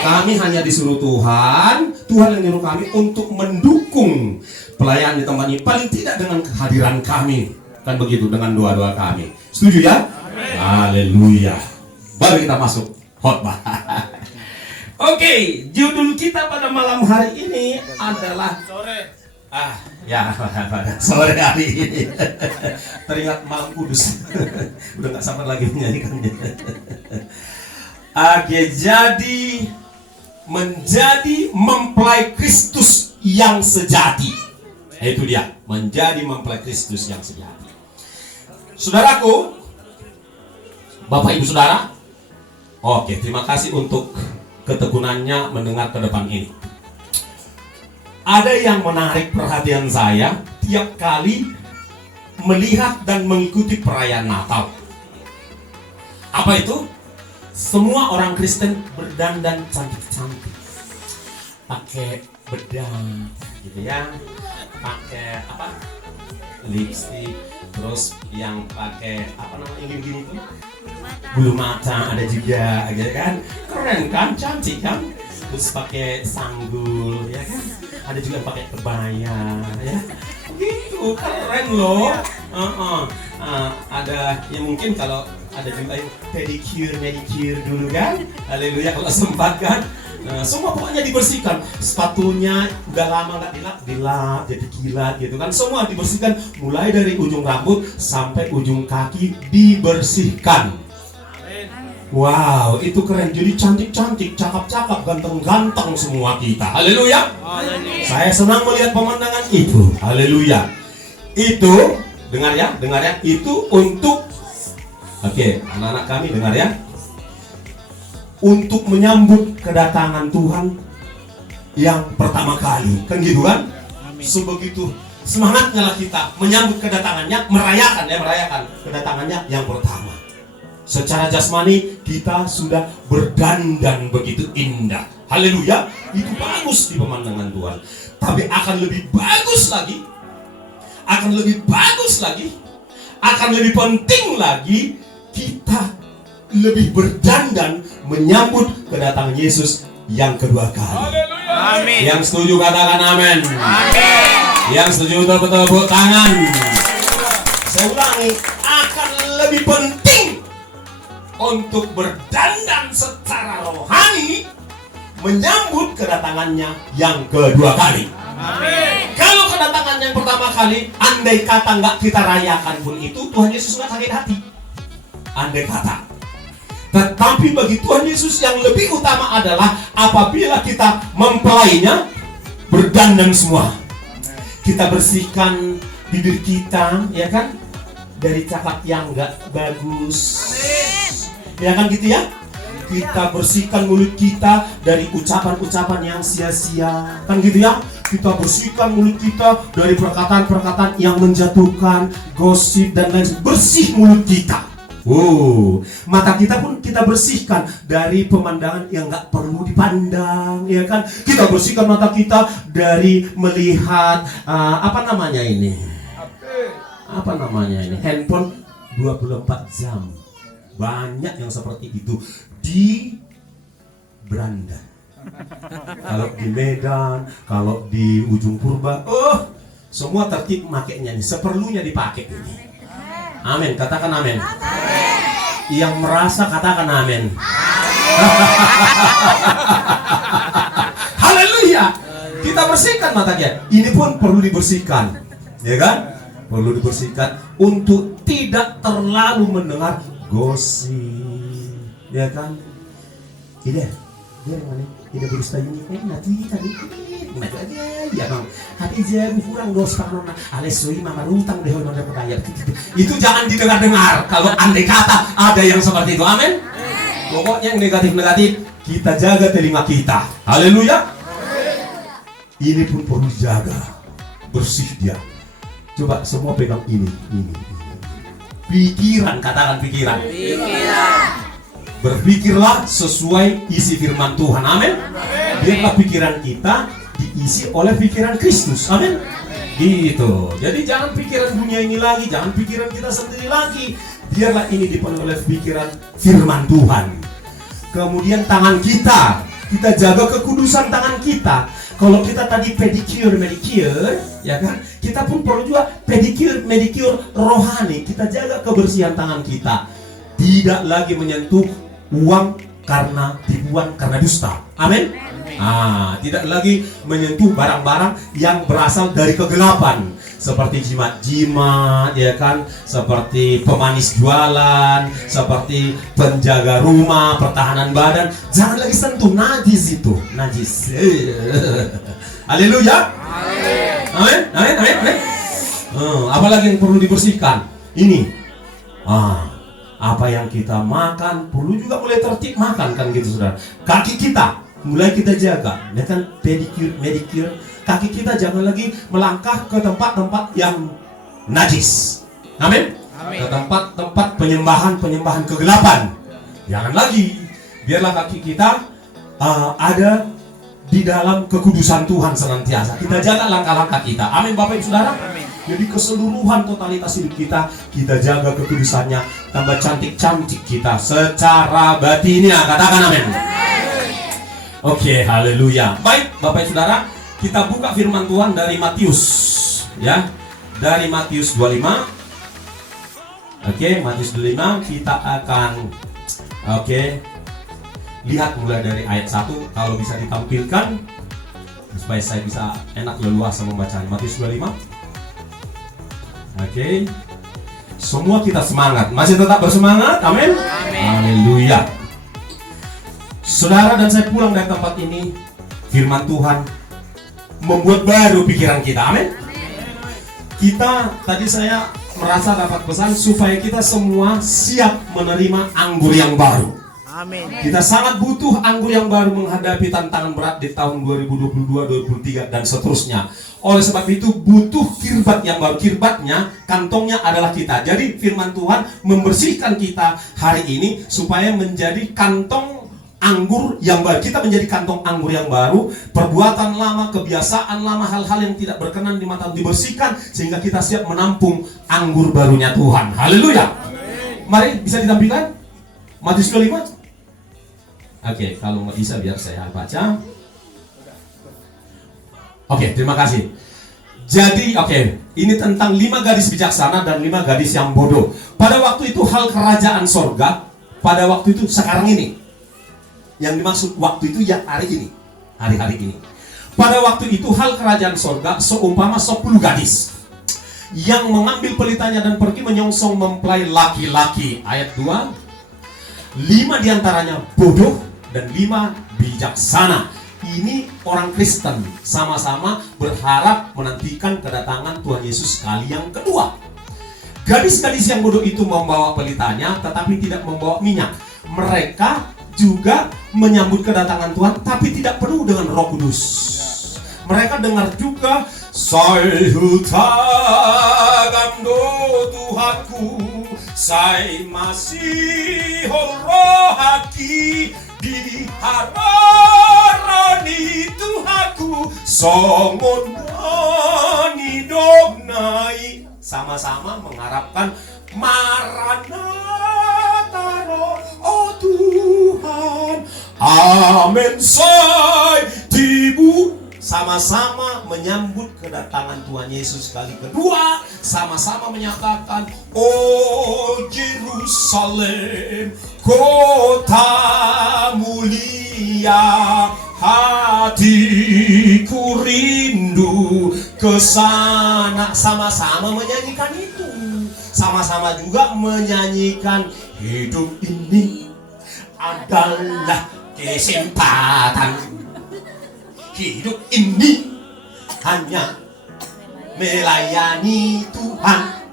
Kami hanya disuruh Tuhan yang nyuruh kami untuk mendukung pelayanan di tempat ini, paling tidak dengan kehadiran kami, kan begitu, dengan doa-doa kami. Setuju ya? Haleluya. Baru kita masuk khotbah. Oke, judul kita pada malam hari ini adalah sore hari ini. Teringat malam kudus. Udah gak sabar lagi menyanyikannya. Oke, jadi menjadi mempelai Kristus yang sejati. Itu dia, menjadi mempelai Kristus yang sejati. Saudaraku, Bapak Ibu Saudara, oke, terima kasih untuk ketekunannya mendengar ke depan ini. Ada yang menarik perhatian saya tiap kali melihat dan mengikuti perayaan Natal. Apa itu? Semua orang Kristen berdandan cantik-cantik, pakai bedak, gitu ya, pakai apa? Lipstick, terus yang pakai apa namanya gini-gini tuh? Bulu mata ada juga, gitu kan? Keren kan, cantik kan? Terus pakai sanggul, ya kan? Ada juga yang pakai kebaya, ya. Gitu, keren loh. Ada yang mungkin kalau ada juga yang pedicure dulu kan, haleluya, kalau sempat kan. Semua pokoknya dibersihkan, sepatunya udah lama nggak dilap jadi kilat gitu kan, semua dibersihkan mulai dari ujung rambut sampai ujung kaki dibersihkan. Wow, itu keren, jadi cantik-cantik, cakep-cakep, ganteng-ganteng semua kita, haleluya. Saya senang melihat pemandangan itu, haleluya. Itu dengar ya, itu untuk anak-anak kami dengar ya, untuk menyambut kedatangan Tuhan yang pertama kali, kan gitu kan? Sebegitu semangatnya lah kita menyambut kedatangannya, merayakan kedatangannya yang pertama. Secara jasmani kita sudah berdandan begitu indah, haleluya. Itu bagus di pemandangan Tuhan. Tapi akan lebih bagus lagi, akan lebih penting lagi, kita lebih berdandan menyambut kedatangan Yesus yang kedua kali. Amin. Yang setuju katakan amin. Amin. Yang setuju tepuk tangan. Saya ulangi, akan lebih penting untuk berdandan secara rohani menyambut kedatangannya yang kedua kali. Amin. Kalau kedatangan yang pertama kali, andai kata nggak kita rayakan pun itu, Tuhan Yesus nggak sakit hati. Andai kata. Tetapi bagi Tuhan Yesus yang lebih utama adalah apabila kita mempelainya berdandan semua. Kita bersihkan bibir kita, ya kan, dari cakap yang nggak bagus. Ya kan gitu ya. Kita bersihkan mulut kita dari ucapan-ucapan yang sia-sia, kan gitu ya. Kita bersihkan mulut kita dari perkataan-perkataan yang menjatuhkan, gosip dan lain sebagainya. Bersih mulut kita. Mata kita pun kita bersihkan dari pemandangan yang nggak perlu dipandang, ya kan? Kita bersihkan mata kita dari melihat handphone 24 jam. Banyak yang seperti itu di Beranda. Kalau di Medan, kalau di ujung Purba, semua tertib makainya nih, seperlunya dipakai ini. Amin, katakan amin. Yang merasa katakan amin. Haleluya. Kita bersihkan mata kita. Ini pun perlu dibersihkan, ya kan? Perlu dibersihkan untuk tidak terlalu mendengar gosip, ya kan? Dia mana? Dia berusaha ini, nanti tadi. Ya bang, hati saya kurang dos panona, alesoi mama rutang deh orang berbayar. Itu jangan didengar-dengar. Kalau andai kata ada yang seperti itu, amin. Pokoknya yang negatif-negatif kita jaga telinga kita. Haleluya. Ini pun perlu jaga, bersih dia. Coba semua pegang ini. Pikiran, katakan pikiran. Berpikirlah sesuai isi firman Tuhan, amin. Biarlah pikiran kita diisi oleh pikiran Kristus, amin. Gitu. Jadi jangan pikiran dunia ini lagi, jangan pikiran kita sendiri lagi. Biarlah ini dipenuhi oleh pikiran firman Tuhan. Kemudian tangan kita Kita jaga kekudusan tangan kita. Kalau kita tadi pedicure, ya kan? Kita pun perlu juga pedicure, rohani. Kita jaga kebersihan tangan kita. Tidak lagi menyentuh uang karena tipuan, karena dusta. Amin. Tidak lagi menyentuh barang-barang yang berasal dari kegelapan, seperti jimat-jimat, ya kan, seperti pemanis jualan, seperti penjaga rumah, pertahanan badan. Jangan lagi sentuh, najis itu, najis. Haleluya. Amin. Apalagi yang perlu dibersihkan? Ini. Apa yang kita makan perlu juga mulai tertib makan, kan gitu, saudara. Kaki kita mulai kita jaga, ya kan, pedicure. Kaki kita jangan lagi melangkah ke tempat-tempat yang najis. Amin. Ke tempat-tempat penyembahan kegelapan. Jangan lagi. Biarlah kaki kita ada di dalam kekudusan Tuhan senantiasa. Kita jaga langkah-langkah kita. Amin, Bapak Ibu Saudara. Amin. Jadi keseluruhan totalitas hidup kita jaga kekudusannya. Tambah cantik-cantik kita secara batinnya. Katakan amin. Oke, haleluya. Baik, Bapak Ibu Saudara, kita buka firman Tuhan dari Matius, ya. Dari Matius 25. Oke, Matius 25 kita akan lihat mulai dari ayat 1. Kalau bisa ditampilkan supaya saya bisa enak leluasa membacanya. Matius 25. Semua kita semangat. Masih tetap bersemangat? Amin. Haleluya. Saudara dan saya pulang dari tempat ini, firman Tuhan membuat baru pikiran kita. Amin. Kita tadi saya merasa dapat pesan supaya kita semua siap menerima anggur yang baru. Amin. Kita sangat butuh anggur yang baru menghadapi tantangan berat di tahun 2022, 2023 dan seterusnya. Oleh sebab itu butuh kirbat yang baru. Kirbatnya, kantongnya adalah kita. Jadi firman Tuhan membersihkan kita hari ini supaya menjadi kantong anggur yang baru. Kita menjadi kantong anggur yang baru. Perbuatan lama, kebiasaan lama, hal-hal yang tidak berkenan di mata dibersihkan sehingga kita siap menampung anggur barunya Tuhan. Haleluya. Mari bisa ditampilkan Matius 25. Kalau nggak bisa biar saya baca. Terima kasih. Jadi ini tentang 5 gadis bijaksana dan 5 gadis yang bodoh. Pada waktu itu hal kerajaan sorga, pada waktu itu sekarang ini. Yang dimaksud waktu itu ya hari ini, hari-hari ini. Pada waktu itu hal kerajaan sorga seumpama 10 gadis yang mengambil pelitanya dan pergi menyongsong mempelai laki-laki. Ayat 2. 5 diantaranya bodoh dan 5 bijaksana. Ini orang Kristen sama-sama berharap menantikan kedatangan Tuhan Yesus kali yang kedua. Gadis-gadis yang bodoh itu membawa pelitanya tetapi tidak membawa minyak. Mereka juga menyambut kedatangan Tuhan tapi tidak penuh dengan Roh Kudus. Mereka dengar juga Sai hutagando Tuhanku, Sai masih rohaki di harani Tuhanku, songon mani domnai. Sama-sama mengharapkan Maranatha, oh Tuhan, amin sai tibu. Sama-sama menyambut kedatangan Tuhan Yesus kali kedua. Sama-sama menyatakan, oh Yerusalem, kota mulia, hatiku rindu ke sana. Sama-sama menyanyikan itu. Sama-sama juga menyanyikan, hidup ini adalah kesempatan. Hidup ini hanya melayani Tuhan.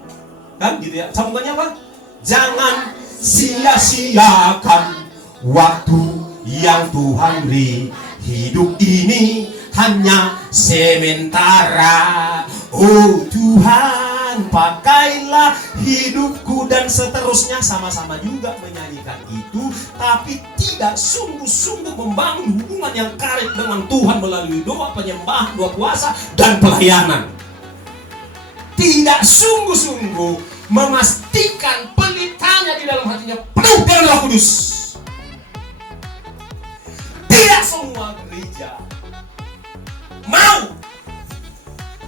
Kan gitu ya. Sambungannya apa? Jangan sia-siakan waktu yang Tuhan beri. Hidup ini hanya sementara. Oh Tuhan, pakailah hidupku, dan seterusnya. Sama-sama juga menyanyikan itu, tapi tidak sungguh-sungguh membangun hubungan yang karib dengan Tuhan melalui doa, penyembahan, doa puasa, dan pelayanan. Tidak sungguh-sungguh memastikan pelitanya di dalam hatinya penuh dengan Roh Kudus. Tidak semua gereja mau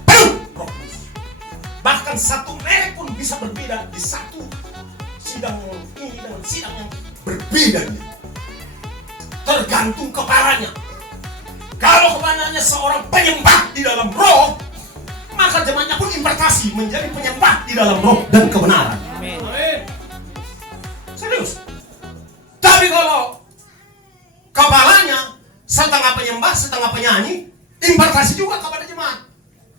penuh Roh Kudus. Bahkan satu merek pun bisa berbeda di satu sidang ini dengan sidang yang berbeda. Tergantung kepalanya. Kalau kepalanya seorang penyembah di dalam roh, maka jemaatnya pun impartasi menjadi penyembah di dalam roh dan kebenaran. Amin. Serius. Tapi kalau kepalanya setengah penyembah, setengah penyanyi, impartasi juga kepada jemaat.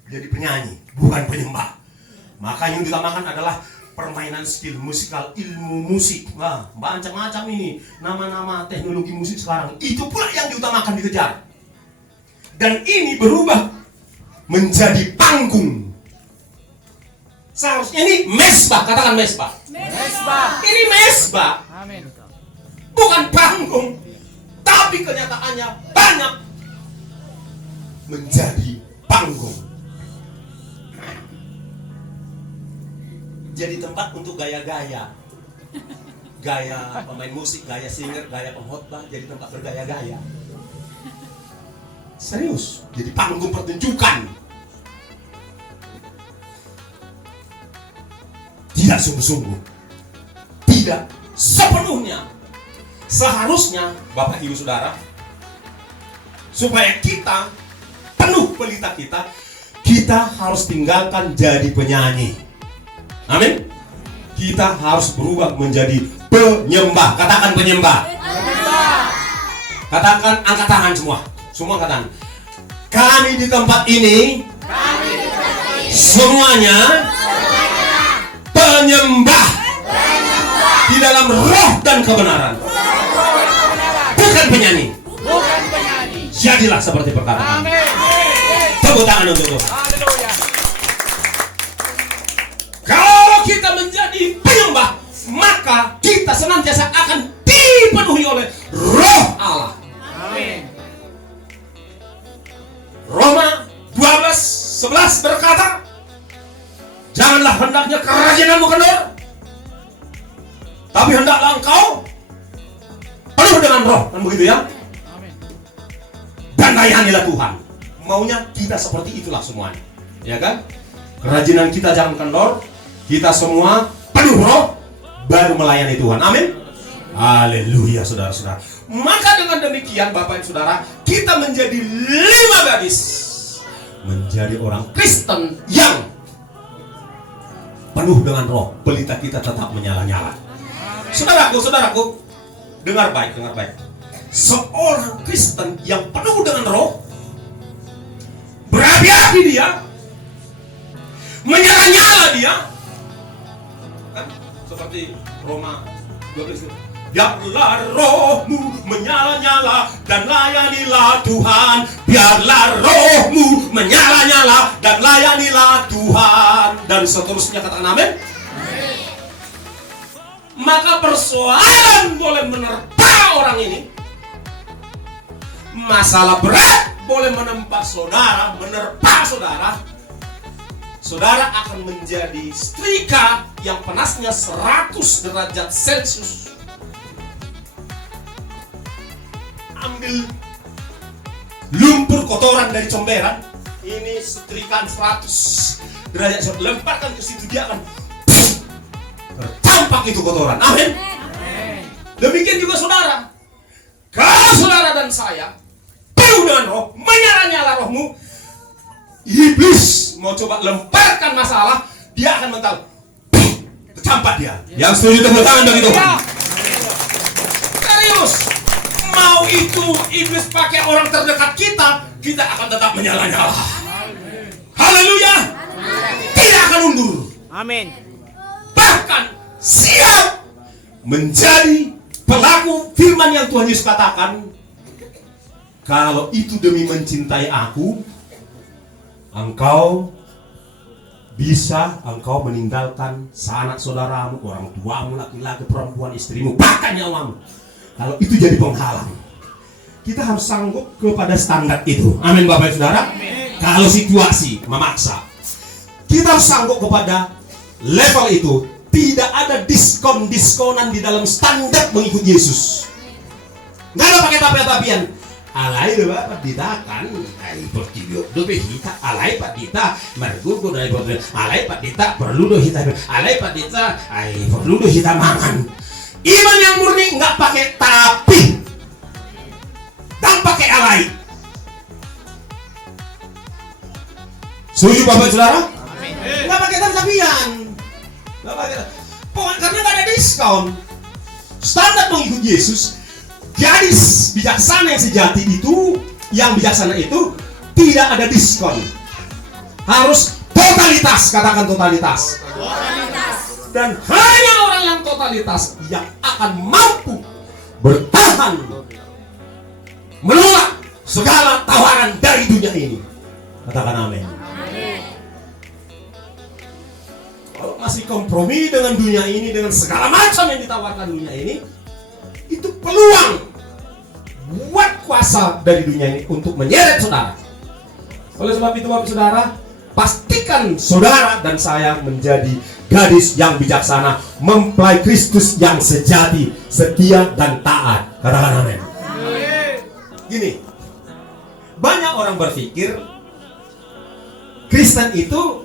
Jadi penyanyi, bukan penyembah. Maka yang ditamakan adalah permainan skill musikal, ilmu musik. Wah, macam-macam ini nama-nama teknologi musik sekarang. Itu pula yang diutamakan, dikejar. Dan ini berubah menjadi panggung. Seharusnya ini mesbah, katakan mesbah. Mesbah. Ini mesbah. Amin. Bukan panggung, tapi kenyataannya banyak menjadi panggung. Jadi tempat untuk gaya-gaya. Gaya pemain musik, gaya singer, gaya pengkhotbah, jadi tempat bergaya-gaya. Serius, jadi panggung pertunjukan. Tidak sungguh-sungguh, tidak sepenuhnya. Seharusnya Bapak Ibu Saudara, supaya kita penuh pelita kita harus tinggalkan jadi penyanyi. Amin. Kita harus berubah menjadi penyembah. Katakan penyembah. Katakan, angkat tangan semua. Semua katakan. Kami di tempat ini, semuanya penyembah di dalam roh dan kebenaran. Bukan penyanyi. Jadilah seperti perkataan. Tepuk tangan untuk Tuhan. Kalau kita menjadi penyembah, maka kita senantiasa akan dipenuhi oleh Roh Allah. Amin. Roma 12:11 berkata, janganlah hendaknya kerajinanmu kendor, tapi hendaklah engkau penuh dengan roh. Kan begitu ya? Amin. Dan layanilah Tuhan. Maunya kita seperti itulah semuanya. Ya kan? Kerajinan kita jangan kendor. Kita semua penuh roh, baru melayani Tuhan. Amin. Haleluya, saudara-saudara. Maka dengan demikian Bapak Ibu Saudara, kita menjadi 5 gadis, menjadi orang Kristen yang penuh dengan roh. Pelita kita tetap menyala-nyala. Saudaraku, dengar baik. Seorang Kristen yang penuh dengan roh, berapi-api dia, menyala-nyala dia, kan? Seperti Roma 12. Biarlah rohmu menyala-nyala dan layanilah Tuhan. Biarlah rohmu menyala-nyala dan layanilah Tuhan. Dan seterusnya, katakan amin. Maka persoalan boleh menerpa orang ini. Masalah berat boleh menempa saudara, menerpa saudara. Saudara akan menjadi setrika yang panasnya 100 derajat Celcius. Ambil lumpur kotoran dari comberan, ini setrikaan 100 derajat, lemparkan ke situ, dia akan tercampak itu kotoran. Amin. Demikian juga saudara. Kalau saudara dan saya penuh dengan roh, menyala-nyala rohmu, iblis mau coba lemparkan masalah, dia akan mental, tercampak dia. Yang setuju tepuk tangan bagi Tuhan. Serius. Mau itu iblis pakai orang terdekat kita, kita akan tetap menyala-nyala. Haleluya. Tidak akan mundur. Amin. Bahkan siap menjadi pelaku firman yang Tuhan Yesus katakan, kalau itu demi mencintai aku, engkau meninggalkan sanak saudaramu, orang tuamu, laki-laki, perempuan, istrimu, bahkan nyawamu. Kalau itu jadi penghalang, kita harus sanggup kepada standar itu. Amin Bapak Ibu Saudara. Amin. Kalau situasi memaksa, kita harus sanggup kepada level itu. Tidak ada diskon-diskonan di dalam standar mengikut Yesus. Nggak ada pakai tapi-tapian. alay ba paditakan ay portibyo do behita alay padita margugo dai bodo alay padita perlu do hita alay padita ay perlu do hita mangan. Iman yang murni nggak pakai tapi dan pakai alay. Setuju Bapak Saudara? Nggak pakai tapi-tapian, nggak pakai karena nggak ada diskon. Standar mengikut Yesus, gadis bijaksana yang sejati itu, yang bijaksana itu tidak ada diskon. Harus totalitas, katakan totalitas. Dan hanya orang yang totalitas yang akan mampu bertahan menolak segala tawaran dari dunia ini. Katakan amin. Kalau masih kompromi dengan dunia ini, dengan segala macam yang ditawarkan dunia ini, itu peluang buat kuasa dari dunia ini untuk menyeret saudara. Oleh sebab itu Bapak Saudara, pastikan saudara dan saya menjadi gadis yang bijaksana, mempelai Kristus yang sejati, setia dan taat. Katakan amin. Gini, banyak orang berpikir Kristen itu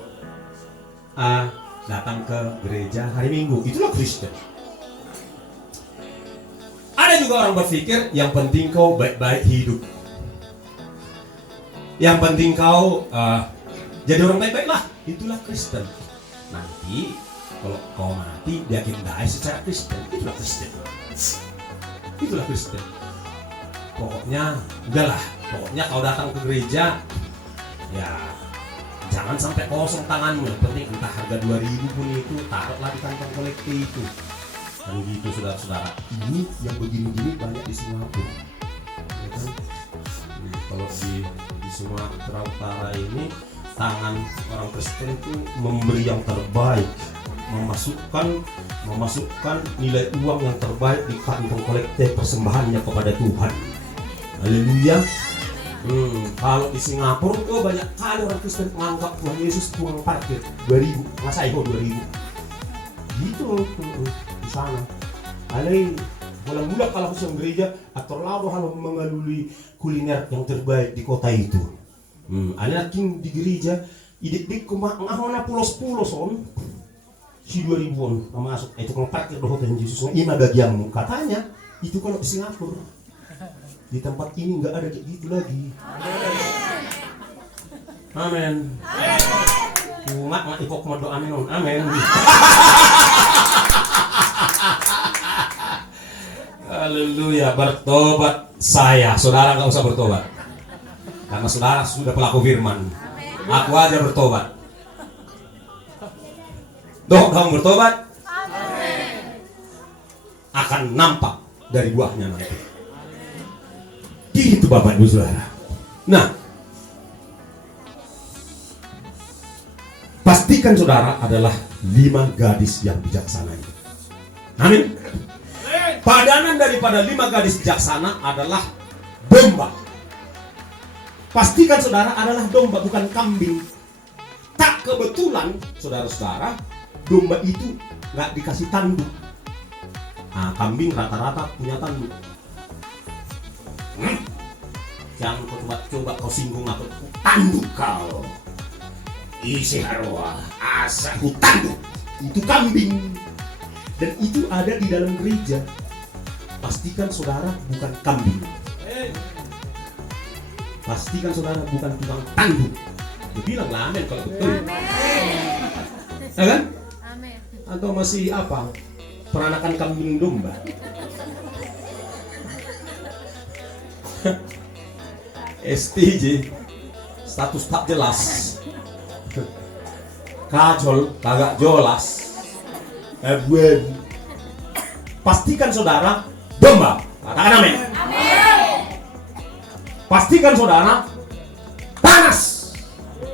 datang ke gereja hari Minggu, itulah Kristen. Ada juga orang berpikir yang penting kau baik-baik hidup, yang penting kau jadi orang baik-baik lah, itulah Kristen. Nanti kalau kau mati dia kindai secara Kristen, itulah Kristen. Itulah Kristen. Pokoknya udahlah, pokoknya kau datang ke gereja ya jangan sampai kosong tanganmu. Yang penting entah harga 2.000 pun itu taruhlah di kantong koleksi itu. Kan gitu saudara-saudara. Ini yang begini-gini banyak di Singapura. Ya kan? Kalau di Sumatera Utara ini tangan orang Kristen itu memberi yang terbaik, memasukkan nilai uang yang terbaik di kantong koleksi persembahannya kepada Tuhan. Haleluya. Kalau di Singapura tuh banyak kali orang Kristen menganggap Tuhan Yesus tukang parkir 2.000, masa itu 2.000 gitu di sana. Alay bulan-bulan kalau ke gereja atau lalu kalau mengalui kuliner yang terbaik di kota itu. Alay king di gereja idik ngahona pulos-pulos on si 2.000 on masuk itu tukang parkir doh Tuhan Yesus ima bagianmu katanya itu kalau di Singapura. Di tempat ini nggak ada kayak gitu lagi. Amin. Cuma nggak ikut modo amin. Amin. Haleluya. Bertobat saya, saudara nggak usah bertobat, karena saudara sudah pelaku firman. Aku aja bertobat. Doh kamu bertobat, akan nampak dari buahnya nanti. Itu Bapak Ibu Saudara. Nah, pastikan saudara adalah 5 gadis yang bijaksana itu. Amin. Padanan daripada 5 gadis bijaksana adalah domba. Pastikan saudara adalah domba, bukan kambing. Tak kebetulan saudara-saudara, domba itu nggak dikasih tanduk. Kambing rata-rata punya tanduk. Jangan kau coba kau singgung aku, tanduk kau isi harwa asa tanduk itu kambing, dan itu ada di dalam gereja. Pastikan saudara bukan kambing, pastikan saudara bukan tukang tanduk. Bilang lah amin kalau betul, ya kan? Amin. Atau masih apa, peranakan kambing domba. STJ status tak jelas, kacol kagak jelas, pastikan saudara domba, katakan amin. Pastikan saudara panas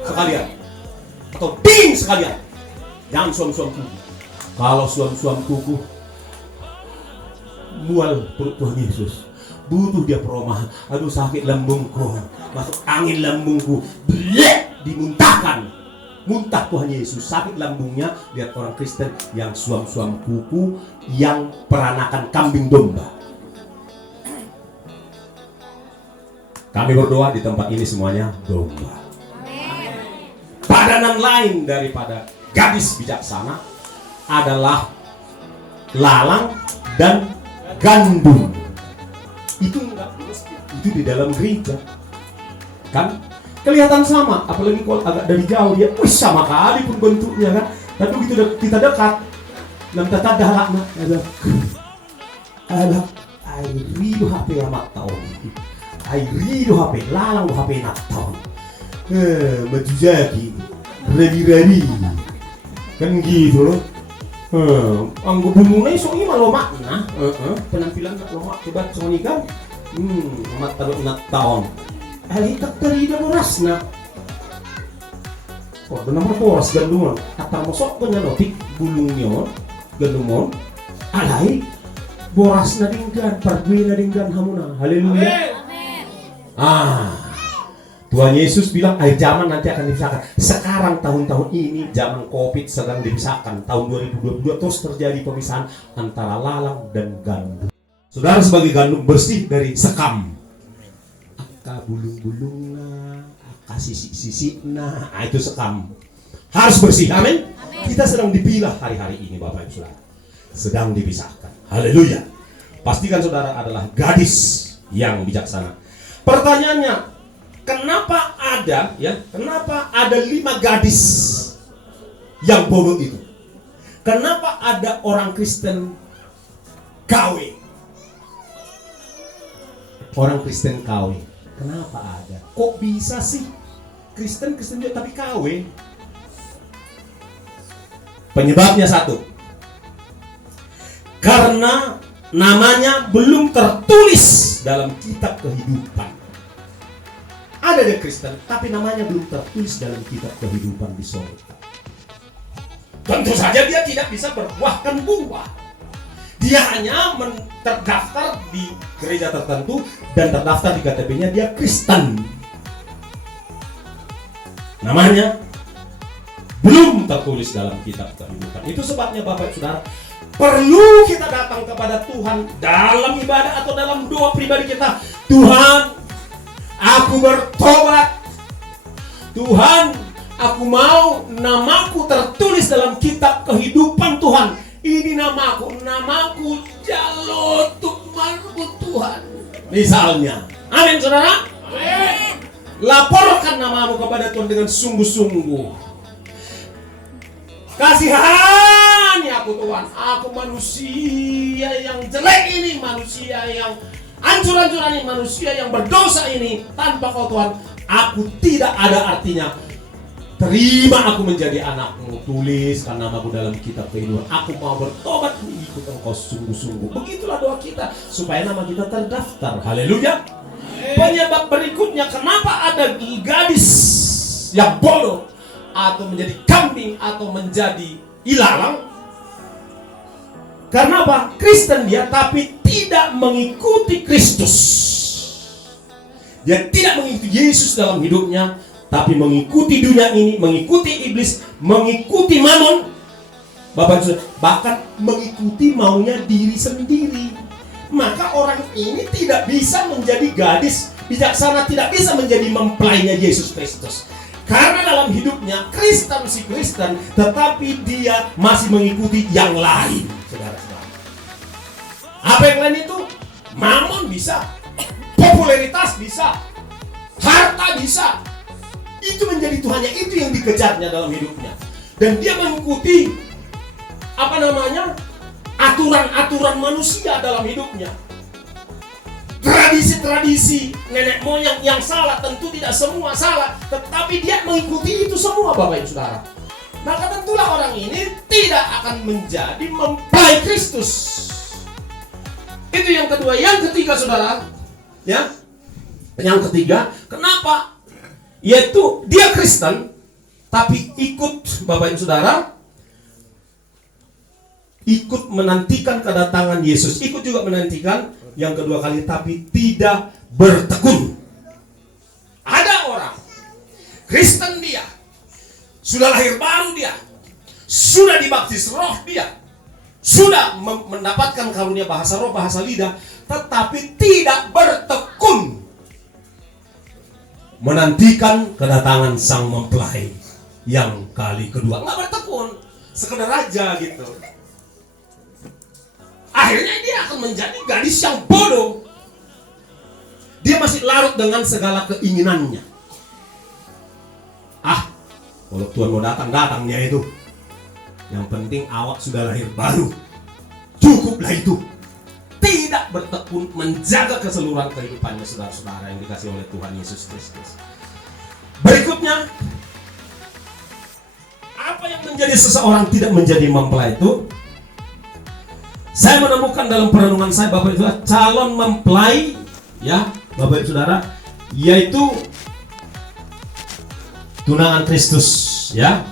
sekalian atau dingin sekalian, jangan suam-suam kuku. Kalau suam-suam kuku mual perut Tuhan Yesus, butuh dia perumahan. Aduh sakit lambungku, masuk angin lambungku, blek, dimuntahkan. Muntah Tuhan Yesus, sakit lambungnya. Lihat orang Kristen yang suam-suam kuku, yang peranakan kambing domba. Kami berdoa di tempat ini semuanya domba. Padanan lain daripada gadis bijaksana adalah lalang dan gandum. Itu enggak di masjid, itu di dalam gereja. Kan kelihatan sama, apalagi kalau agak dari jauh dia, sama kali pun bentuknya kan. Tapi begitu kita dekat, nam tata dalakna ada airi do HP amat tahun. Airi do HP, lalang do HP nak tahun. Maju jadi ready kan gitu loh. Anggo bumungnya soalnya malah makna penampilan tak lomak coba soalnya kan amat taruh nak tahun ahli tak terida borasna kok nama boras gandumon atar mosok punya notik bulungnya gandumon alai borasna dinggan perguina dinggan hamuna haleluya. Tuhan Yesus bilang akhir zaman nanti akan dipisahkan. Sekarang tahun-tahun ini zaman Covid sedang dipisahkan. Tahun 2022 terus terjadi pemisahan antara lalang dan gandum. Saudara sebagai gandum bersih dari sekam. Aka bulung-bulungna, aka sisik-sisikna, itu sekam. Harus bersih, amin. Kita sedang dipilah hari-hari ini Bapak Ibu Saudara. Sedang dipisahkan. Haleluya. Pastikan saudara adalah gadis yang bijaksana. Pertanyaannya, kenapa ada 5 gadis yang bodoh itu? Kenapa ada orang Kristen KW? Orang Kristen KW. Kenapa ada? Kok bisa sih Kristen juga tapi KW? Penyebabnya satu. Karena namanya belum tertulis dalam kitab kehidupan. Ada dia Kristen, tapi namanya belum tertulis dalam kitab kehidupan di surga. Tentu saja dia tidak bisa berbuahkan buah. Dia hanya terdaftar di gereja tertentu dan terdaftar di KTP-nya dia Kristen. Namanya belum tertulis dalam kitab kehidupan. Itu sebabnya Bapak Saudara perlu kita datang kepada Tuhan dalam ibadah atau dalam doa pribadi kita. Tuhan, aku bertobat. Tuhan, aku mau namaku tertulis dalam kitab kehidupan Tuhan. Ini namaku Jalotuk Marku Tuhan. Misalnya. Amin saudara? Amin. Laporkan namamu kepada Tuhan dengan sungguh-sungguh. Kasihani aku Tuhan. Aku manusia yang jelek ini. Manusia yang hancur-hancuran ini, manusia yang berdosa ini. Tanpa kau Tuhan, aku tidak ada artinya. Terima aku menjadi anakmu. Tuliskan namaku dalam kitab kehidupan. Aku mau bertobat mengikut engkau sungguh-sungguh. Begitulah doa kita supaya nama kita terdaftar. Haleluya. Penyebab berikutnya kenapa ada gadis yang bodoh atau menjadi kambing atau menjadi ilalang? Karena apa? Kristen dia tapi tidak mengikuti Kristus. Dia tidak mengikuti Yesus dalam hidupnya, tapi mengikuti dunia ini, mengikuti iblis, mengikuti mamon. Bapak Ibu, bahkan mengikuti maunya diri sendiri. Maka orang ini tidak bisa menjadi gadis bijaksana, tidak bisa menjadi mempelainya Yesus Kristus. Karena dalam hidupnya Kristen si Kristen, tetapi dia masih mengikuti yang lain. Saudara-saudara, apa yang lain itu? Mamon bisa, popularitas bisa, harta bisa. Itu menjadi Tuhannya, itu yang dikejarnya dalam hidupnya. Dan dia mengikuti aturan-aturan manusia dalam hidupnya. Tradisi-tradisi nenek moyang yang salah, tentu tidak semua salah, tetapi dia mengikuti itu semua Bapak Ibu Saudara. Maka tentulah orang ini tidak akan menjadi mempelai Kristus. Itu yang kedua. Yang ketiga Saudara, ya. Yang ketiga, kenapa? Yaitu dia Kristen tapi ikut Bapak Ibu Saudara, ikut menantikan kedatangan Yesus, ikut juga menantikan yang kedua kali, tapi tidak bertekun. Ada orang Kristen, dia sudah lahir baru, dia sudah dibaptis roh, dia sudah mendapatkan karunia bahasa roh, bahasa lidah, tetapi tidak bertekun. menantikan kedatangan sang mempelai yang kali kedua. Nggak bertekun, sekedar aja gitu. Akhirnya dia akan menjadi gadis yang bodoh. Dia masih larut dengan segala keinginannya. Kalau Tuhan mau datangnya itu. Yang penting awak sudah lahir baru. Cukuplah itu. Tidak bertekun menjaga keseluruhan kehidupannya saudara-saudara yang dikasih oleh Tuhan Yesus Kristus. Berikutnya, apa yang menjadi seseorang tidak menjadi mempelai itu? Saya menemukan dalam perenungan saya, Bapak Ibu, calon mempelai, ya, Bapak Ibu Saudara, yaitu tunangan Kristus, ya,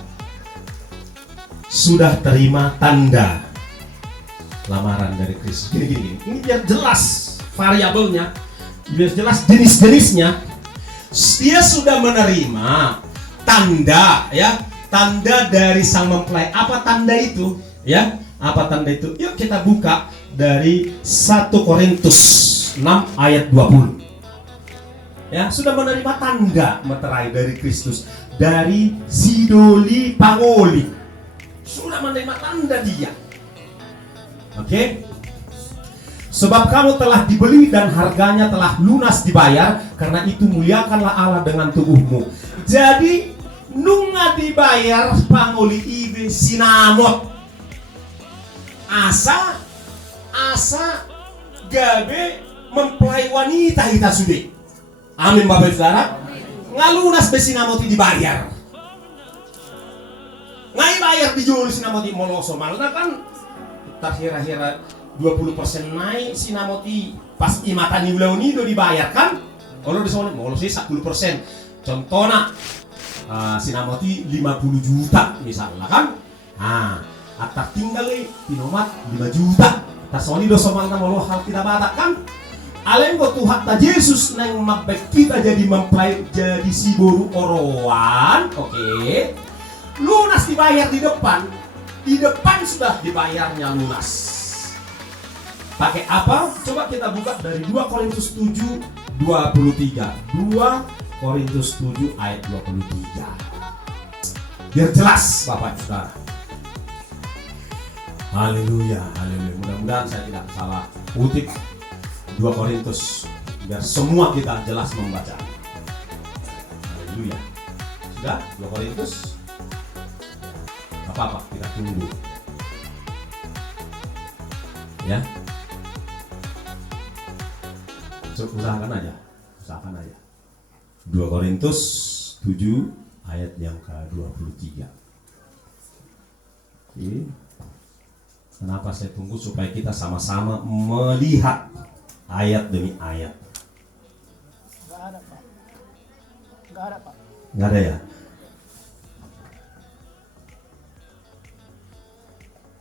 sudah terima tanda lamaran dari Kristus. Gini. Ini biar jelas variabelnya, biar jelas jenis-jenisnya. Dia sudah menerima tanda, ya, tanda dari sang mempelai. Apa tanda itu? Ya, apa tanda itu? Yuk kita buka dari 1 Korintus 6 ayat 20. Ya, sudah menerima tanda meterai dari Kristus, dari Sidoli Pangoli. Sudah menerima tanda dia. Oke? Sebab kamu telah dibeli dan harganya telah lunas dibayar, karena itu muliakanlah Allah dengan tubuhmu. Jadi nunga dibayar pangoli ibe sinamot. Asa gabe mempelai wanita kita sudah. Amin Bapak Saudara. Ngalunas be sinamoti dibayar. Ngai bayar dijual sinamoti moloso malna kan terhira-hira 20% naik sinamoti pas imatani bulan ini do dibayar kan? Kalau di sana moloso 10%. Contohnya sinamoti 50 juta misalnya kan? Atak tinggal pinomat 5 juta. Tasoni do somalna molo hal tidak batak kan? Aleng go Tuhan ta Yesus nang mabek kita jadi mempelai, jadi si boru orowan, oke. Lunas dibayar di depan sudah dibayarnya lunas. Pakai apa? Coba kita buka dari 2 Korintus 7 23. 2 Korintus 7 ayat 23. Biar jelas Bapak Saudara. Haleluya, haleluya. Mudah-mudahan saya tidak salah kutip 2 Korintus biar semua kita jelas membaca. Haleluya. Sudah 2 Korintus? Apa-apa, kita tunggu. Ya. Usahakan aja. 2 Korintus 7 ayat yang ke-23. Oke. Kenapa saya tunggu? Supaya kita sama-sama melihat ayat demi ayat. Nggak ada, Pak. Nggak ada ya?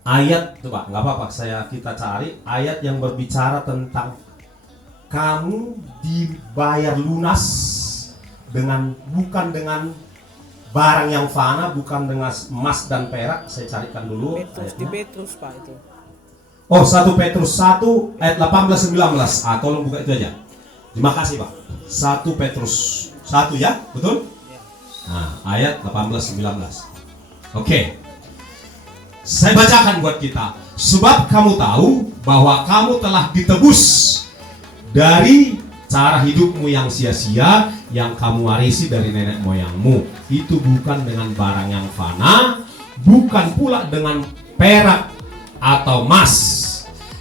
Ayat, coba, nggak apa-apa, kita cari ayat yang berbicara tentang kamu dibayar lunas bukan dengan barang yang fana, bukan dengan emas dan perak. Saya carikan dulu. Di Petrus Pak itu. Oh, 1 Petrus 1 ayat 18-19. Tolong buka itu aja. Terima kasih Pak. 1 Petrus 1 ya, betul? Ayat 18-19. Oke. Saya bacakan buat kita. Sebab kamu tahu bahwa kamu telah ditebus dari cara hidupmu yang sia-sia yang kamu warisi dari nenek moyangmu. Itu bukan dengan barang yang fana, bukan pula dengan perak atau emas.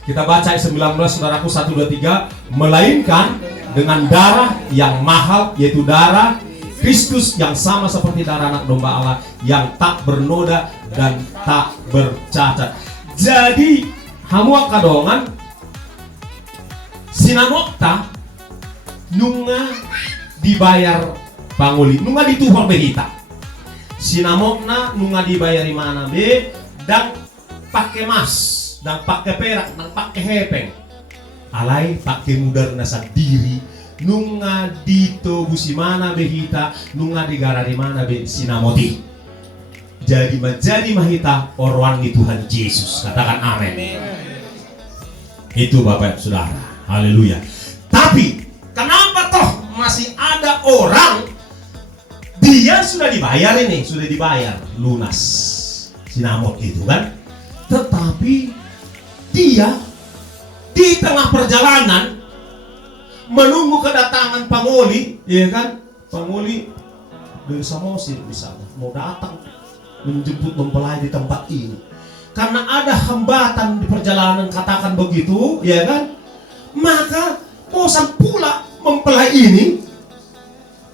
Kita baca 19 saudaraku 1, 2, 3. Melainkan dengan darah yang mahal, yaitu darah Kristus yang sama seperti darah anak domba Allah yang tak bernoda dan tak bercacat. Jadi hamua kadongan sinamokta nunga dibayar panguli, nunga dituhor behita. Sinamokna nunga dibayar di mana be, dan pakai emas, dan pakai perak, dan pakai hepeng. Alai pakai mudar nasa diri, nunga dito busimana behita, nunga digara di mana be sinamoti. Jadi menjadi mahita orang di Tuhan Yesus. Katakan amin. Itu Bapak Saudara. Haleluya. Tapi kenapa toh masih ada orang Dia sudah dibayar ini, sudah dibayar lunas si Nabot itu kan. Tetapi dia di tengah perjalanan menunggu kedatangan panguli, ya kan? Panguli dari Samosir misalnya mau datang menjemput mempelai di tempat ini. Karena ada hambatan di perjalanan, katakan begitu, ya kan? Maka bosan pula mempelai ini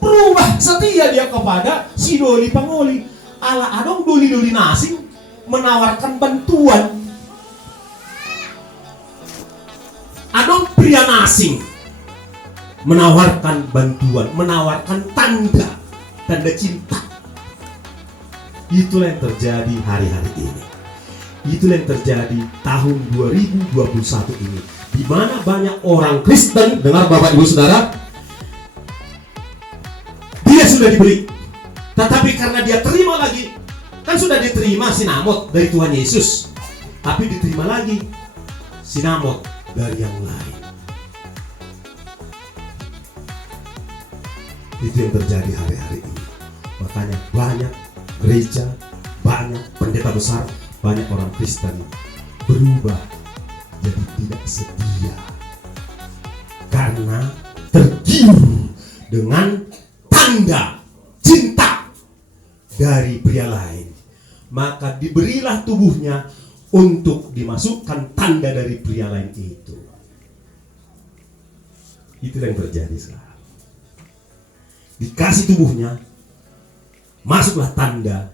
berubah setia dia kepada si doli panguli. Ala adong doli-doli nasing menawarkan bantuan. Adong pria nasing menawarkan bantuan, menawarkan tanda cinta. Itulah yang terjadi hari-hari ini. Itulah yang terjadi tahun 2021 ini, di mana banyak orang Kristen, dengar Bapak Ibu Saudara, dia sudah diberi, tetapi karena dia terima lagi, kan sudah diterima sinamot dari Tuhan Yesus, tapi diterima lagi sinamot dari yang lain. Itu yang terjadi hari-hari ini. Makanya banyak gereja, banyak pendeta besar, banyak orang Kristen berubah jadi tidak setia karena tergiur dengan tanda cinta dari pria lain. Maka diberilah tubuhnya untuk dimasukkan tanda dari pria lain itu. Itu yang terjadi sekarang. Dikasih tubuhnya, masuklah tanda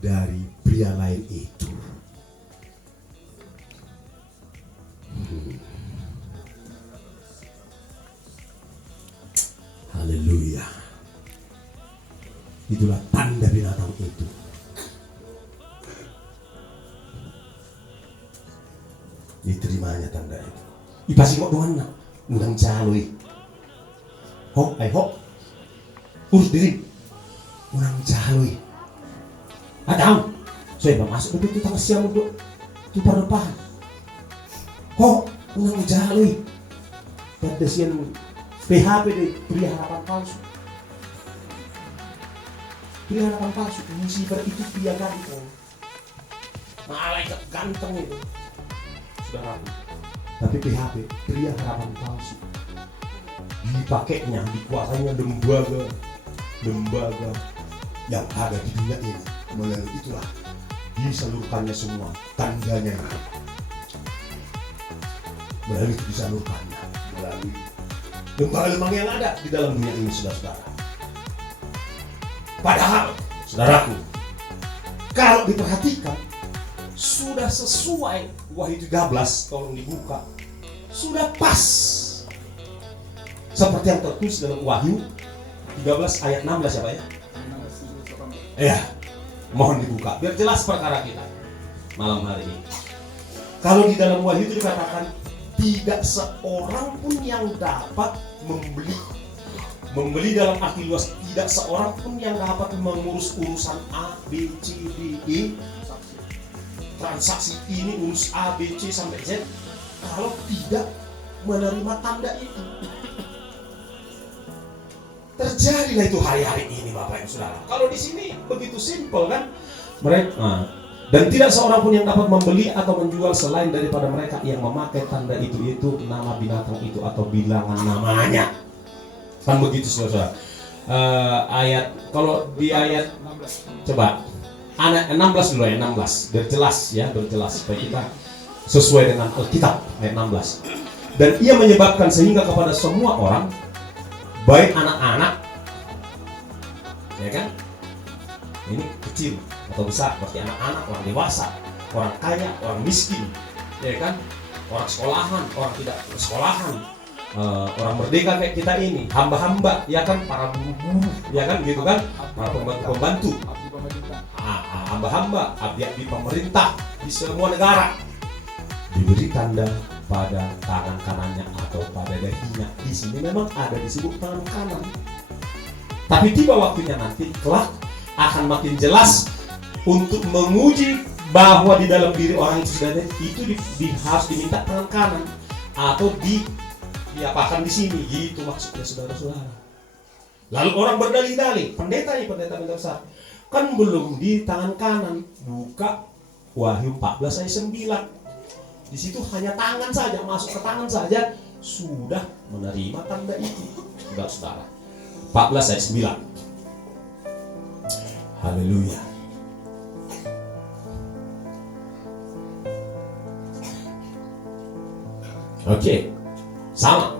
dari pria lain itu. Haleluya. Itulah tanda binatang itu. Diterimanya tanda itu. Ipasi kok doang nak, undang caloi. Hok, urus diri. Undang caloi. Ada, saya masuk itu tanggal siang untuk itu perdepan. Kok undang caloi. Perdesian PHP deh, pria harapan palsu. Pria harapan palsu, musibah itu pria ganteng. Malaikat ganteng itu. Saudara. Tapi PHP, pria harapan palsu. Dipakainya, dikuasainya lembaga yang ada di dunia ini. Melalui itulah disalurkannya semua tandanya. Melalui itu disalurkannya. Melalui lembaga-lembaga yang ada di dalam dunia ini, saudara-saudara. Padahal, saudaraku, kalau diperhatikan, sudah sesuai Wahyu 13, tolong dibuka. Sudah pas. Seperti yang tertulis dalam Wahyu 13 ayat 16 ya Pak ya? Ya, mohon dibuka, biar jelas perkara kita malam hari ini. Kalau di dalam Wahyu itu dikatakan, tidak seorang pun yang dapat membeli dalam arti luas, tidak seorang pun yang dapat mengurus urusan A, B, C, D, E, transaksi ini urus A, B, C sampai Z, kalau tidak menerima tanda itu. Terjadilah itu hari-hari ini Bapak yang Saudara. Kalau di sini begitu simpel kan, mereka dan tidak seorang pun yang dapat membeli atau menjual selain daripada mereka yang memakai tanda itu, nama binatang itu atau bilangan namanya. Kan begitu saudara. Ayat kalau di ayat 16. Coba anak 16 dulu ya, 16 berjelas supaya kita sesuai dengan Alkitab ayat 16. Dan ia menyebabkan sehingga kepada semua orang, baik anak-anak, ya kan, ini kecil atau besar, berarti anak-anak, orang dewasa, orang kaya, orang miskin, ya kan, orang sekolahan, orang tidak sekolahan, orang merdeka kayak kita ini, hamba-hamba, ya kan, para buruh, ya kan, gitu kan, para pembantu, hamba-hamba, abdi pemerintah di semua negara diberi tanda pada tangan kanannya atau pada dahinya. Di sini memang ada disebut tangan kanan. Tapi tiba waktunya nanti kelak akan makin jelas untuk menguji bahwa di dalam diri orang itu sudah itu harus diminta tangan kanan atau diapakan di sini, gitu maksudnya saudara-saudara. Lalu orang berdalih-dalih, pendeta besar, kan belum di tangan kanan. Buka Wahyu 14 ayat 9. Di situ hanya tangan saja, masuk ke tangan saja sudah menerima tanda itu. Saudara, 14 ayat 9. Haleluya. Oke, sama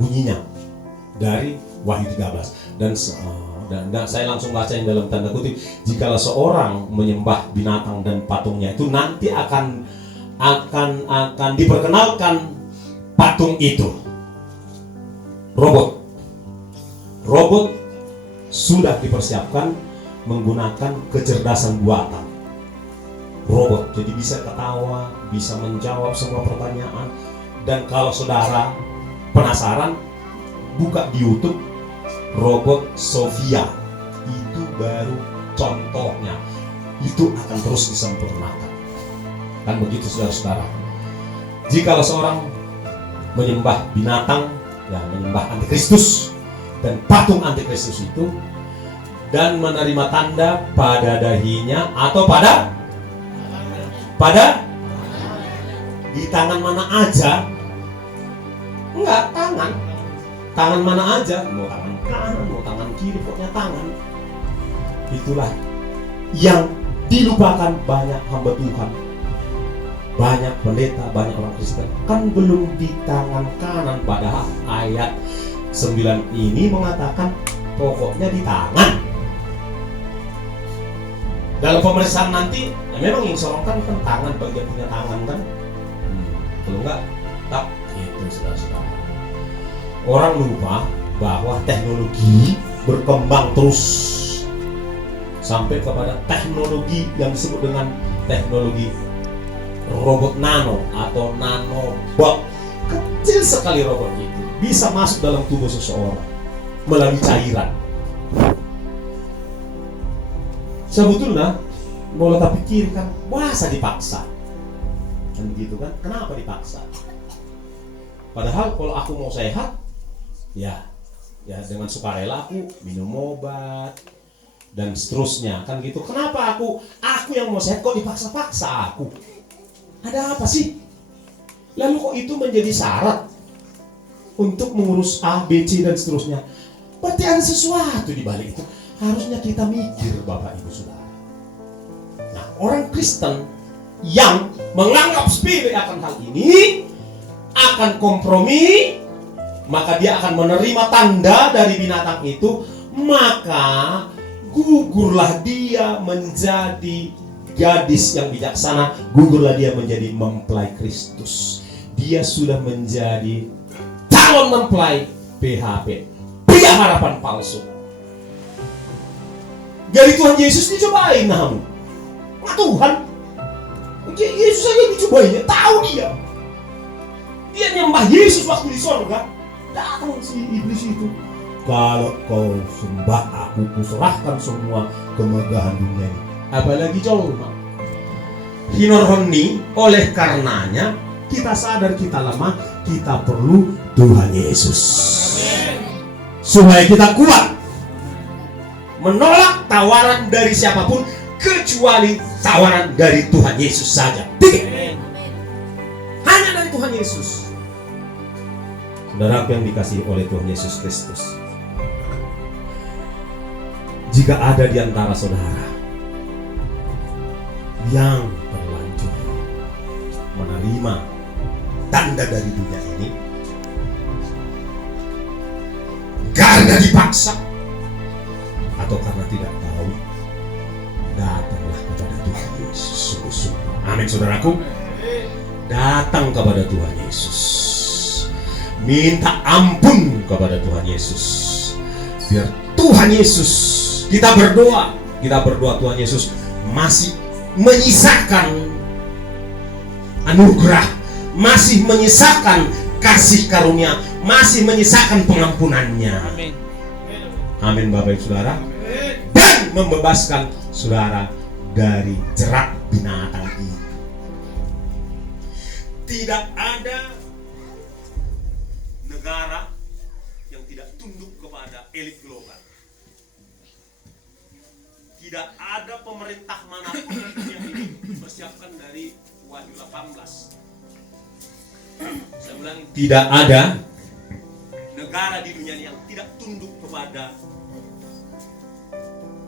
bunyinya dari Wahyu 13 dan saya langsung baca yang dalam tanda kutip, jikalau seorang menyembah binatang dan patungnya itu nanti akan diperkenalkan patung itu robot sudah dipersiapkan menggunakan kecerdasan buatan. Robot jadi bisa ketawa, bisa menjawab semua pertanyaan. Dan kalau saudara penasaran, buka di YouTube robot Sofia. Itu baru contohnya. Itu akan terus disempurnakan. Kan begitu saudara-saudara. Jikalau seorang menyembah binatang, ya menyembah antikristus dan patung antikristus itu, dan menerima tanda pada dahinya atau pada di tangan mana aja. Enggak, tangan mana aja, mau tangan kanan, mau tangan kiri, pokoknya tangan. Itulah yang dilupakan banyak hamba Tuhan, banyak pendeta, banyak orang Kristen. Kan belum di tangan kanan, padahal ayat 9 ini mengatakan pokoknya di tangan. Dalam pemeriksaan nanti, memang yang sorongkan kan tangan, bagian punya tangan kan. Kalau enggak, tak itu saudara-saudara. Orang lupa bahwa teknologi berkembang terus sampai kepada teknologi yang disebut dengan teknologi robot nano atau nanobot. Kecil sekali robot itu bisa masuk dalam tubuh seseorang melalui cairan. Sebetulnya mau letak pikirkan, masa dipaksa? Kan begitu kan? Kenapa dipaksa? Padahal kalau aku mau sehat, ya dengan sukarela aku minum obat dan seterusnya, kan gitu. Kenapa aku yang mau sehat kok dipaksa-paksa aku? Ada apa sih? Lalu kok itu menjadi syarat untuk mengurus A, B, C dan seterusnya? Berarti ada sesuatu di balik itu. Harusnya kita mikir, Bapak Ibu Saudara. Nah, orang Kristen yang menganggap sepele akan hal ini akan kompromi, maka dia akan menerima tanda dari binatang itu, maka gugurlah dia menjadi gadis yang bijaksana, gugurlah dia menjadi mempelai Kristus. Dia sudah menjadi calon mempelai PHP, pria harapan palsu. Dari Tuhan Yesus dicobain namun. Nah Tuhan, Yesus aja dicobain, tahu dia. Dia nyembah Yesus waktu di sorga. Datang si iblis itu. Kalau kau sembah aku, kuserahkan semua kemegahan dunia ini. Apalagi colma. Hinorhoni, oleh karenanya kita sadar kita lemah, kita perlu Tuhan Yesus. Supaya kita kuat menolak tawaran dari siapapun kecuali tawaran dari Tuhan Yesus saja. Hanya dari Tuhan Yesus. Saudara yang dikasihi oleh Tuhan Yesus Kristus, jika ada di antara saudara yang terlanjur menerima tanda dari dunia ini karena dipaksa atau karena tidak tahu, datanglah kepada Tuhan Yesus sungguh-sungguh. Amin saudaraku. Datang kepada Tuhan Yesus, minta ampun kepada Tuhan Yesus, biar Tuhan Yesus, kita berdoa Tuhan Yesus masih menyisakan anugerah, masih menyisakan kasih karunia, masih menyisakan pengampunannya. Amin. Amin Bapak Ibu Saudara. Dan membebaskan saudara dari jerat binatang ini. Tidak ada negara yang tidak tunduk kepada elit global. Tidak ada pemerintah manapun di dunia ini dipersiapkan dari Wahyu 18. Saya ulangi, tidak ada negara di dunia ini yang tidak tunduk kepada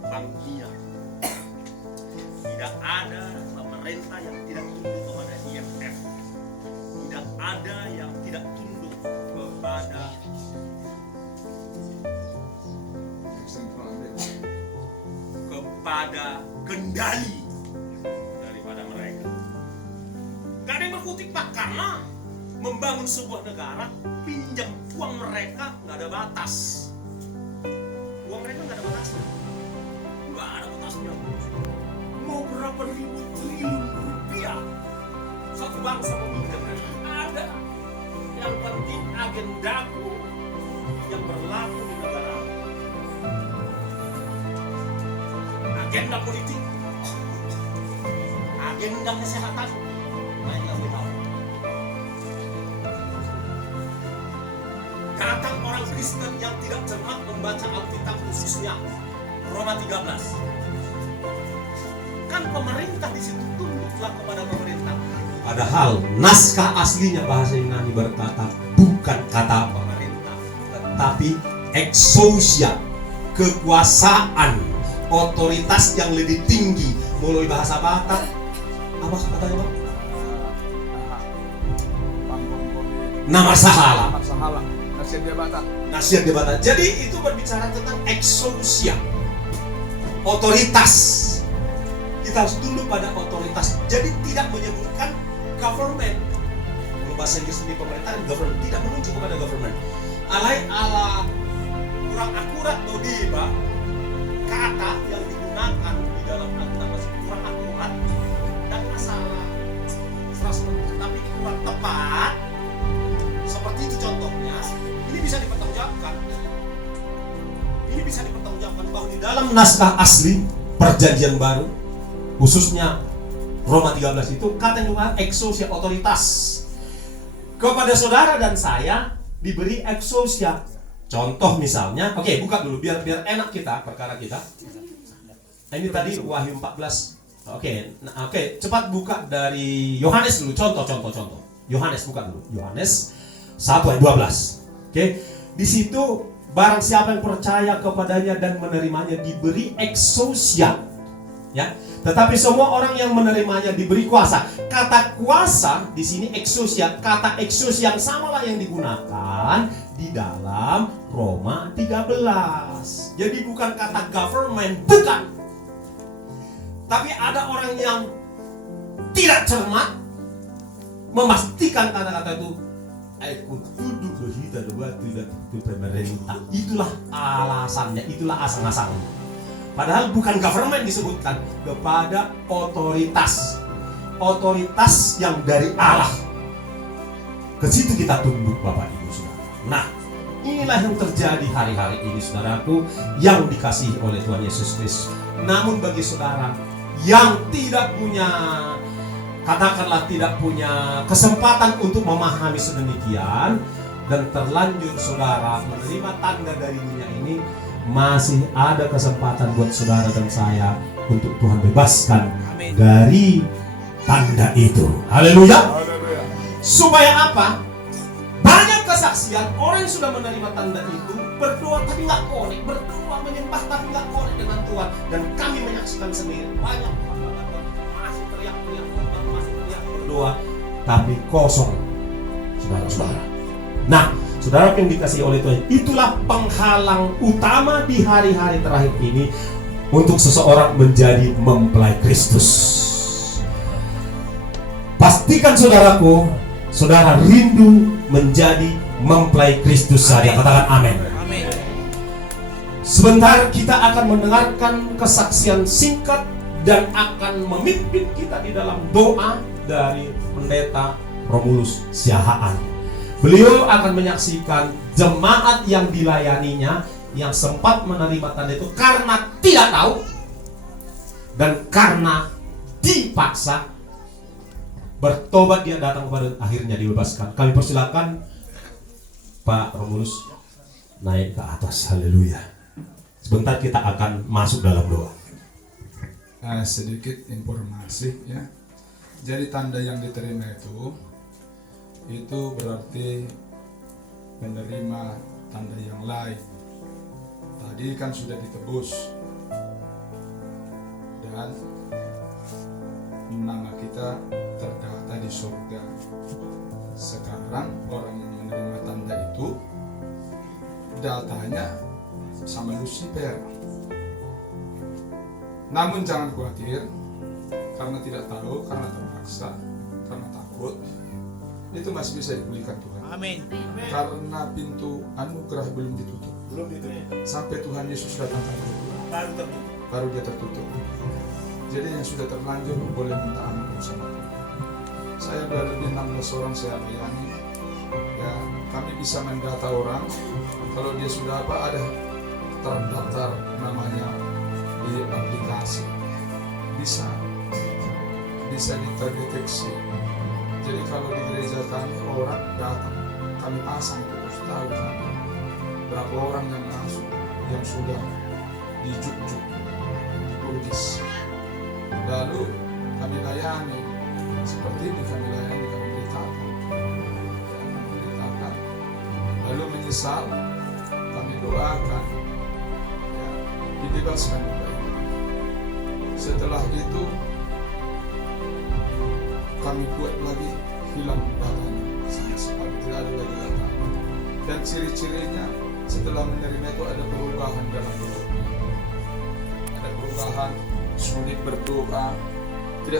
Bank Dunia. Tidak ada pemerintah yang tidak tunduk kepada IMF. Tidak ada yang tidak tunduk kepada kendali daripada mereka. Gak ada yang berkutik Pak, karena membangun sebuah negara, pinjam uang mereka gak ada batas. Uang mereka gak ada batasnya. Gak ada batasnya. Mau berapa ribu triliun rupiah satu bangsa meminjam, ada. Yang penting agendaku yang berlaku di negara. Agenda politik, agenda kesehatan, mainlah WHO. Datang orang Kristen yang tidak cermat membaca Alkitab, khususnya Roma 13. Kan pemerintah di situ tunduklah kepada pemerintah. Padahal naskah aslinya bahasa Yunani berkata bukan kata pemerintah, tetapi exousia, kekuasaan, otoritas yang lebih tinggi. Melalui bahasa Batak, apa katanya Pak? Nama sahala. Nasihat debata. Jadi itu berbicara tentang exousia, otoritas. Kita harus tunduk pada otoritas. Jadi tidak menyebutkan government. Kalau bahasa Inggris di pemerintahan, government tidak menunjuk kepada government. Ala kurang akurat loh di Pak. Kata yang digunakan di dalam Alkitab masih kurang akurat dan masalah 100%, tapi kurang tepat. Seperti itu contohnya. Ini bisa dipertanggungjawabkan. Ini bisa dipertanggungjawabkan bahwa di dalam naskah asli Perjanjian Baru, khususnya Roma 13 itu kata yang digunakan exousia, otoritas. Kepada saudara dan saya diberi exousia. Contoh misalnya, oke, buka dulu biar enak kita perkara kita. Ini tadi Wahyu 14. Oke, cepat buka dari Yohanes dulu. Contoh. Yohanes buka dulu. Yohanes 1 ayat 12. Oke. Di situ barang siapa yang percaya kepadanya dan menerimanya diberi exousia. Ya. Tetapi semua orang yang menerimanya diberi kuasa. Kata kuasa di sini exousia, kata exousia yang samalah yang digunakan di dalam Roma 13. Jadi bukan kata government, bukan. Tapi ada orang yang tidak cermat memastikan kata-kata itu kudu kita tidak itu pemerintah. Itulah alasannya, itulah asal-asalnya. Padahal bukan government disebutkan, kepada otoritas. Otoritas yang dari Allah. Ke situ kita tunduk Bapak Ibu Saudara. Nah, inilah yang terjadi hari-hari ini saudaraku yang dikasihi oleh Tuhan Yesus Kristus. Namun bagi saudara yang tidak punya, katakanlah tidak punya kesempatan untuk memahami sedemikian dan terlanjur saudara menerima tanda dari dunia ini, masih ada kesempatan buat saudara dan saya untuk Tuhan bebaskan dari tanda itu. Haleluya. Supaya apa? Banyak kesaksian orang yang sudah menerima tanda itu berdoa tapi nggak connect, berdoa menyembah tapi nggak connect dengan Tuhan. Dan kami menyaksikan sendiri banyak masih teriak-teriak berdoa tapi kosong, saudara-saudara. Nah, saudara yang dikasihi oleh Tuhan, itulah penghalang utama di hari-hari terakhir ini untuk seseorang menjadi mempelai Kristus. Pastikan saudaraku, saudara rindu menjadi mempelai Kristus saja. Katakan amin. Sebentar kita akan mendengarkan kesaksian singkat dan akan memimpin kita di dalam doa dari Pendeta Romulus Siahaan. Beliau akan menyaksikan jemaat yang dilayaninya yang sempat menerima tanda itu karena tidak tahu dan karena dipaksa bertobat, dia datang kepada akhirnya dibebaskan. Kami persilakan Pak Romulus. naik ke atas. Haleluya. Sebentar kita akan masuk dalam doa. Sedikit informasi ya. Jadi tanda yang diterima itu berarti menerima tanda yang lain. Tadi kan sudah ditebus dan nama kita terdata di surga. Sekarang orang yang menerima tanda itu datanya sama Lucifer. Namun jangan khawatir, karena tidak tahu, karena terpaksa, karena takut, itu masih bisa dipulihkan Tuhan. Amin. Karena pintu anugerah belum ditutup. Sampai Tuhan Yesus datang baru dia tertutup. Jadi yang sudah terlanjur boleh minta ampun sama Tuhan. Saya sudah lebih 16 orang saya layani. Ya, kami bisa mendata orang. Kalau dia sudah ada terdaftar namanya di aplikasi, bisa terdeteksi. Jadi kalau di gereja kami orang datang, kami pasang terus tahu kami berapa orang yang masuk yang sudah dijuk-juk, ditulis. Lalu kami layani seperti ini, kami beritakan. Lalu menyesal, kami doakan, ya, dibebaskan dari itu. Setelah itu kami buat lagi hilang datanya, sama sekali tidak ada lagi datanya. Dan ciri-cirinya setelah menerima itu ada perubahan dalam hidupnya, ada perubahan, sulit berdoa, tidak